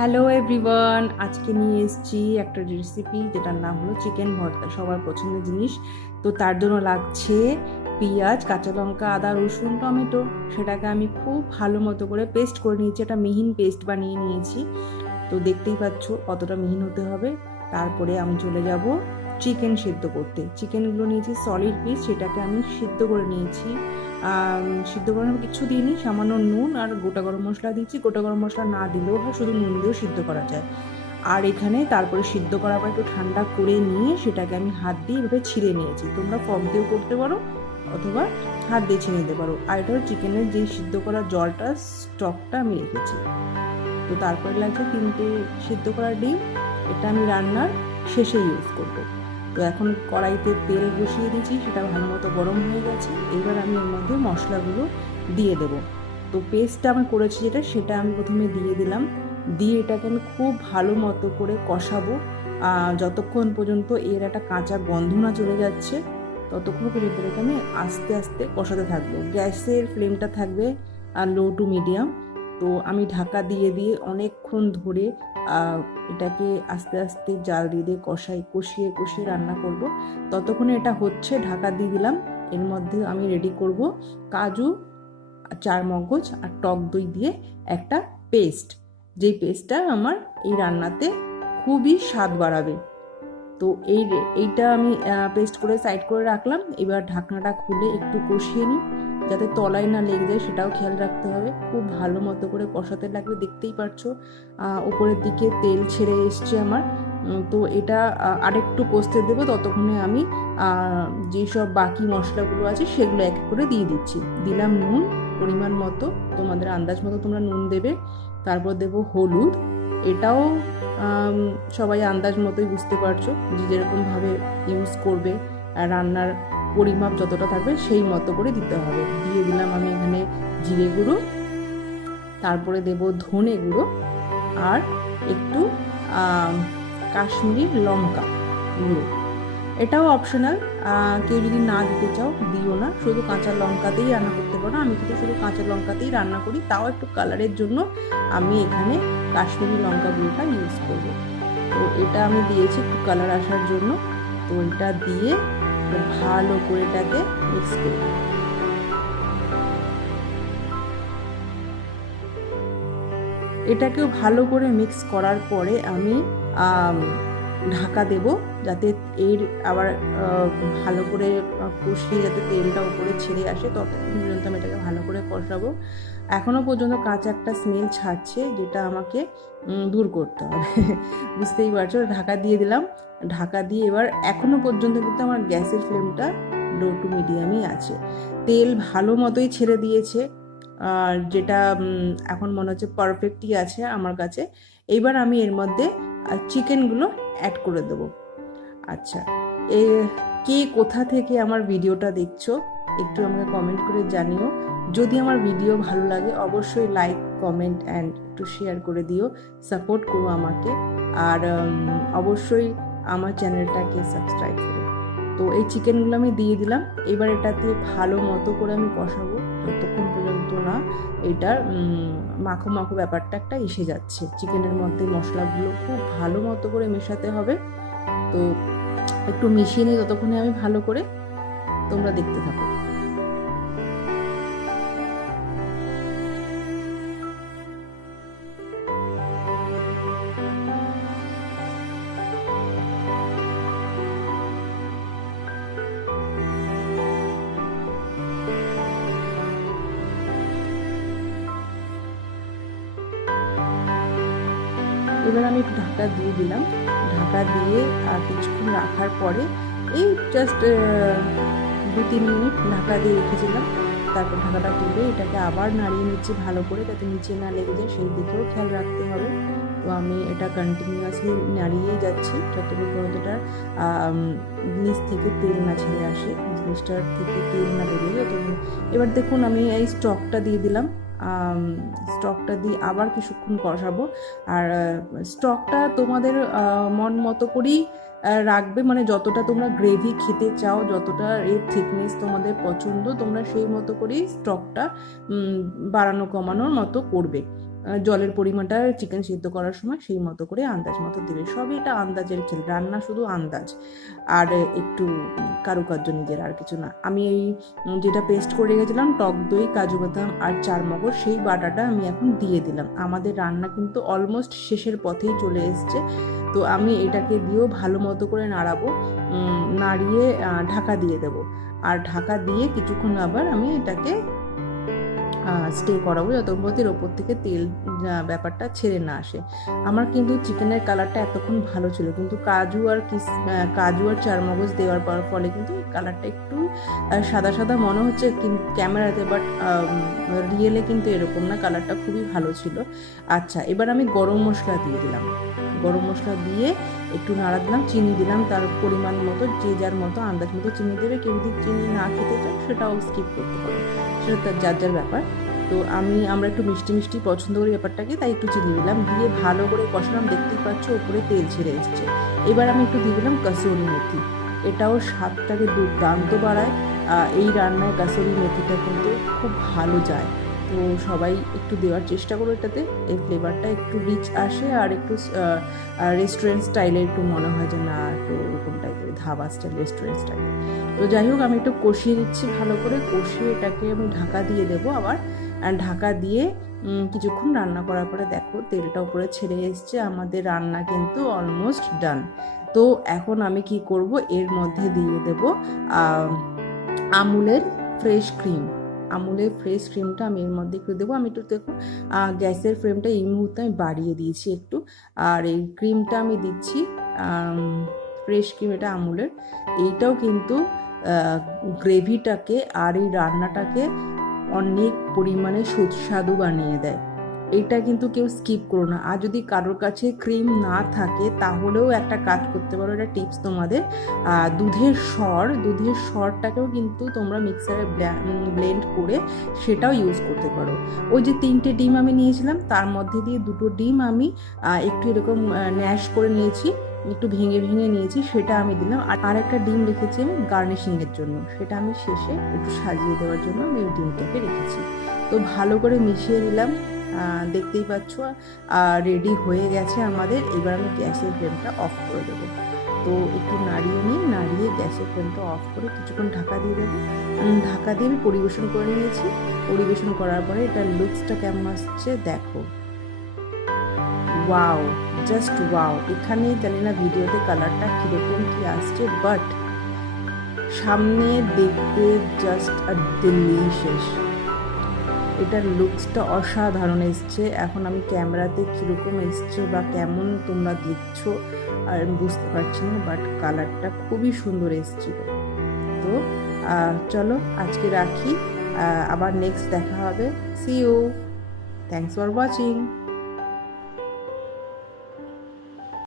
Hello everyone, আজকে নিয়ে এসেছি একটা রেসিপি যেটার নাম হলো চিকেন ভর্তা। সবার পছন্দের জিনিস। তো তার জন্য লাগছে পেঁয়াজ, কাঁচা লঙ্কা, আদা, রসুন, টমেটো। সেটাকে আমি খুব ভালো মতো করে পেস্ট করে নিয়েছি, একটা মিহিন পেস্ট বানিয়ে নিয়েছি। তো দেখতেই পাচ্ছ কতটা মিহিন হতে হবে। তারপরে আমি চলে যাব চিকেন সিদ্ধ করতে। চিকেনগুলো নিয়েছি সলিড পিস, সেটাকে আমি সিদ্ধ করে নিয়েছি। সিদ্ধ করার কিছু দিইনি, সামান্য নুন আর গোটা গরম মশলা দিচ্ছি। গোটা গরম মশলা না দিলেও হয়, শুধু নুন দিয়েও সিদ্ধ করা যায়। আর এখানে তারপরে সিদ্ধ করার পর একটু ঠান্ডা করে নিয়ে সেটাকে আমি হাত দিয়ে এভাবে ছিঁড়ে নিয়েছি। তোমরা ফর্ক দিয়েও করতে পারো অথবা হাত দিয়ে ছিঁড়ে নিতে পারো। আর এটা চিকেনের যে সিদ্ধ করা জলটা, স্টকটা আমি রেখেছি। তো তারপরে লাগছে 3টে সিদ্ধ করা ডিম। এটা আমি রান্নার শেষে ইউজ করব। তো এখন কড়াইতে তেল বসিয়ে দিয়েছি, সেটা ভালো মতো গরম হয়ে গেছে। এবার আমি এর মধ্যে মশলাগুলো দিয়ে দেব। তো পেস্টটা আমি করেছি সেটা আমি প্রথমে দিয়ে দিলাম। দিয়ে এটাকে আমি খুব ভালো মতো করে কষাবো যতক্ষণ পর্যন্ত এর একটা কাঁচা গন্ধ না চলে যাচ্ছে, ততক্ষণ পর্যন্ত এটাকে আমি আস্তে আস্তে কষাতে থাকবো। গ্যাসের ফ্লেমটা থাকবে লো টু মিডিয়াম। তো আমি ঢাকা দিয়ে দিয়ে অনেকক্ষণ ধরে এটাকে আস্তে আস্তে জাল দিয়ে দিয়ে কষিয়ে কষিয়ে রান্না করব। ততক্ষণে এটা হচ্ছে, ঢাকা দিয়ে দিলাম। এর মধ্যে আমি রেডি করব কাজু, চারমগজ আর টক দই দিয়ে একটা পেস্ট, যেই পেস্টটা আমার এই রান্নাতে খুবই স্বাদ বাড়াবে। তো এইটা আমি পেস্ট করে সাইড করে রাখলাম। এবার ঢাকনাটা খুলে একটু কষিয়ে নিই, যাতে তলায় না লেগে যায়, সেটাও খেয়াল রাখতে হবে। খুব ভালো মতো করে কষাতে লাগবে। দেখতেই পাচ্ছো উপরের দিকে তেল ছেড়ে এসছে আমার। তো এটা আরেকটু কষতে দেবো। ততক্ষণে আমি যেসব বাকি মশলাগুলো আছে সেগুলো এক এক করে দিয়ে দিচ্ছি। দিলাম নুন পরিমাণ মতো, তোমাদের আন্দাজ মতো তোমরা নুন দেবে। তারপর দেবো হলুদ। এটাও সবাই আন্দাজ মতোই বুঝতে পারছো, যে যেরকমভাবে ইউজ করবে রান্নার পরিমাপ যতটা থাকবে সেই মতো করে দিতে হবে। দিয়ে দিলাম আমি এখানে জিরে গুঁড়ো, তারপরে দেব ধনে গুঁড়ো আর একটু কাশ্মীরি লঙ্কা গুঁড়ো। এটাও অপশনাল, কেউ যদি না দিতে চাও দিও না, শুধু কাঁচা লঙ্কাতেই রান্না করতে পারো। আমি কিন্তু শুধু কাঁচা লঙ্কাতেই রান্না করি, তাও একটু কালারের জন্য আমি এখানে কাশ্মীরি লঙ্কা গুঁড়োটা ইউজ করব। তো এটা আমি দিয়েছি একটু কালার আসার জন্য। তো এটা দিয়ে ভালো করে এটাকে মিক্স করব। এটাকেও ভালো করে মিক্স করার পরে আমি ঢাকা দেব, যাতে এর আবার ভালো করে কষিয়ে যাতে তেলটা উপরে ছেড়ে আসে, ততক্ষণ পর্যন্ত আমি এটাকে ভালো করে কষাবো। এখনও পর্যন্ত কাঁচা একটা স্মেল ছাড়ছে, যেটা আমাকে দূর করতে হবে। বুঝতেই পারছো। ঢাকা দিয়ে দিলাম। ঢাকা দিয়ে এবার এখনও পর্যন্ত কিন্তু আমার গ্যাসের ফ্লেমটা লো টু মিডিয়ামই আছে। তেল ভালো মতোই ছেড়ে দিয়েছে, আর যেটা এখন মনে হচ্ছে পারফেক্টই আছে আমার কাছে। এইবার আমি এর মধ্যে চিকেনগুলো অ্যাড করে দেবো। আচ্ছা, এ কে কোথা থেকে আমার ভিডিওটা দেখছো একটু আমাকে কমেন্ট করে জানিও। যদি আমার ভিডিও ভালো লাগে অবশ্যই লাইক, কমেন্ট অ্যান্ড একটু শেয়ার করে দিও, সাপোর্ট করো আমাকে। আর অবশ্যই আমার চ্যানেলটাকে সাবস্ক্রাইব করো। তো এই চিকেনগুলো আমি দিয়ে দিলাম। এবার এটাতে ভালো মতো করে আমি কষাবো যতক্ষণ পর্যন্ত না এটার মাখো মাখো ব্যাপারটা একটা এসে যাচ্ছে। চিকেনের মধ্যে মশলাগুলো খুব ভালো মতো করে মেশাতে হবে। তো একটু মিশিয়ে নিই ততক্ষণে আমি ভালো করে, তোমরা দেখতে থাকো। এবার আমি ঢাকা দিয়ে দিলাম। ঢাকা দিয়ে কিছুক্ষণ রাখার পরে এই জাস্ট 2-3 মিনিট ঢাকা দিয়ে রেখেছিলাম। তারপর ঢাকাটা তুলে এটাকে আবার নাড়িয়ে নিচ্ছি ভালো করে, যাতে নিচে না লেগে যায়, সেই দিকেও খেয়াল রাখতে হবে। তো আমি এটা কন্টিনিউয়াসলি নাড়িয়েই যাচ্ছি যতটুকু পর্যন্ত নিচ থেকে তেল না ছেড়ে আসে, জিনিসটার থেকে তেল না বেরিয়ে যায়। এবার দেখুন আমি এই স্টকটা দিয়ে দিলাম। স্টকটা দিয়ে আবার কিছুক্ষণ কষাবো। আর স্টকটা তোমাদের মন মতো করেই রাখবে, মানে যতটা তোমরা গ্রেভি খেতে চাও, যতটা এর থিকনেস তোমাদের পছন্দ, তোমরা সেই মতো করেই স্টকটা বাড়ানো কমানোর মতো করবে। জলের পরিমাণটা চিকেন সিদ্ধ করার সময় সেই মতো করে আন্দাজ মতো দেবে। সবই এটা আন্দাজের খেল, রান্না শুধু আন্দাজ আর একটু কারুকার্য নিজের, আর কিছু না। আমি এই যেটা পেস্ট করে রেখেছিলাম টক দই, কাজু বাদাম আর চারমগজ, সেই বাটাটা আমি এখন দিয়ে দিলাম। আমাদের রান্না কিন্তু অলমোস্ট শেষের পথেই চলে এসছে। তো আমি এটাকে দিয়েও ভালো মতো করে নাড়াবো, নাড়িয়ে ঢাকা দিয়ে দেবো। আর ঢাকা দিয়ে কিছুক্ষণ আবার আমি এটাকে স্টে করাবো যতক্ষণ এর ওপর থেকে তেল ব্যাপারটা ছেড়ে না আসে। আমার কিন্তু চিকেনের কালারটা এতক্ষণ ভালো ছিল, কিন্তু কাজু আর চারমগজ দেওয়ার ফলে কিন্তু কালারটা একটু সাদা সাদা মনে হচ্ছে ক্যামেরাতে, বাট রিয়েলে কিন্তু এরকম না, কালারটা খুবই ভালো ছিল। আচ্ছা, এবার আমি গরম মশলা দিয়ে দিলাম। গরম মশলা দিয়ে একটু নাড়া দিলাম, চিনি দিলাম তার পরিমাণ মতো, যে যার মতো আন্দাজ মতো চিনি দেবে। কেউ যদি চিনি না খেতে চাও সেটাও স্কিপ করতে পারো, সেটা তার যার যার ব্যাপার। তো আমরা একটু মিষ্টি মিষ্টি পছন্দ করি ব্যাপারটাকে, তাই একটু চিনি দিলাম, দিয়ে ভালো করে কষালাম। দেখতেই পাচ্ছ ওপরে তেল ছেড়ে এসছে। এবার আমি একটু দিয়ে দিলাম কাসুরি মেথি, এটাও স্বাদটাকে দুর্দান্ত বাড়ায়। এই রান্নায় কাসুরি মেথিটা কিন্তু খুব ভালো যায়, তো সবাই একটু দেওয়ার চেষ্টা করো এটাতে, এই ফ্লেভারটা একটু রিচ আসে আর একটু রেস্টুরেন্ট স্টাইলে একটু মনে হয় যে না একটু এরকম টাইপের ধাবা স্টাইল, রেস্টুরেন্ট স্টাইল। তো যাই হোক, আমি একটু কষিয়ে দিচ্ছি, ভালো করে কষিয়ে এটাকে আমি ঢাকা দিয়ে দেবো আবার। ঢাকা দিয়ে কিছুক্ষণ রান্না করার পরে দেখো তেলটা উপরে ছেড়ে এসছে, আমাদের রান্না কিন্তু অলমোস্ট ডান। তো এখন আমি কি করব, এর মধ্যে দিয়ে দেব আমুলের ফ্রেশ ক্রিম। আমুলের ফ্রেশ ক্রিমটা আমি এর মধ্যে একটু দেবো। আমি একটু দেখো গ্যাসের ফ্লেমটা এই মুহূর্তে আমি বাড়িয়ে দিয়েছি একটু, আর এই ক্রিমটা আমি দিচ্ছি ফ্রেশ ক্রিম, এটা আমুলের। এইটাও কিন্তু গ্রেভিটাকে আর এই রান্নাটাকে অনেক পরিমাণে সুস্বাদু বানিয়ে দেয়। এইটা কিন্তু কেউ স্কিপ করো না। আর যদি কারোর কাছে ক্রিম না থাকে তাহলেও একটা কাজ করতে পারো, এটা টিপস তোমাদের, দুধের স্বরটাকেও কিন্তু তোমরা মিক্সারে ব্লেন্ড করে সেটাও ইউজ করতে পারো। ওই যে 3টে ডিম আমি নিয়েছিলাম, তার মধ্যে দিয়ে 2টো ডিম আমি একটু এরকম ন্যাশ করে নিয়েছি, একটু ভেঙে ভেঙে নিয়েছি, সেটা আমি দিলাম। আর একটা ডিম রেখেছি আমি গার্নিশিংয়ের জন্য, সেটা আমি শেষে একটু সাজিয়ে দেওয়ার জন্য আমি ওই ডিমটাকে রেখেছি। তো ভালো করে মিশিয়ে নিলাম, দেখতেই পাচ্ছ রেডি হয়ে গেছে আমাদের। এবার আমি গ্যাসের ফ্লেমটা অফ করে দেবো। তো একটু নাড়িয়ে গ্যাসের ফ্লেমটা অফ করে কিছুক্ষণ ঢাকা দিয়ে দেবো। ঢাকা দিয়ে আমি পরিবেশন করে নিয়েছি। পরিবেশন করার পরে এটার লুকসটা কেমন আসছে দেখো, ওয়াও, জাস্ট ওয়াও। এখানে জানি না ভিডিওতে কালারটা কীরকম কী আসছে, বাট সামনে দেখতে জাস্ট ডিলিশিয়াস। এটার লুকসটা অসাধারণ এসছে। এখন আমি ক্যামেরাতে কীরকম এসছে বা কেমন তোমরা দেখছো আর আমি বুঝতে পারছি না, বাট কালারটা খুবই সুন্দর এসছিল। তো চলো আজকে রাখি, আবার নেক্সট দেখা হবে। See you, thanks for watching.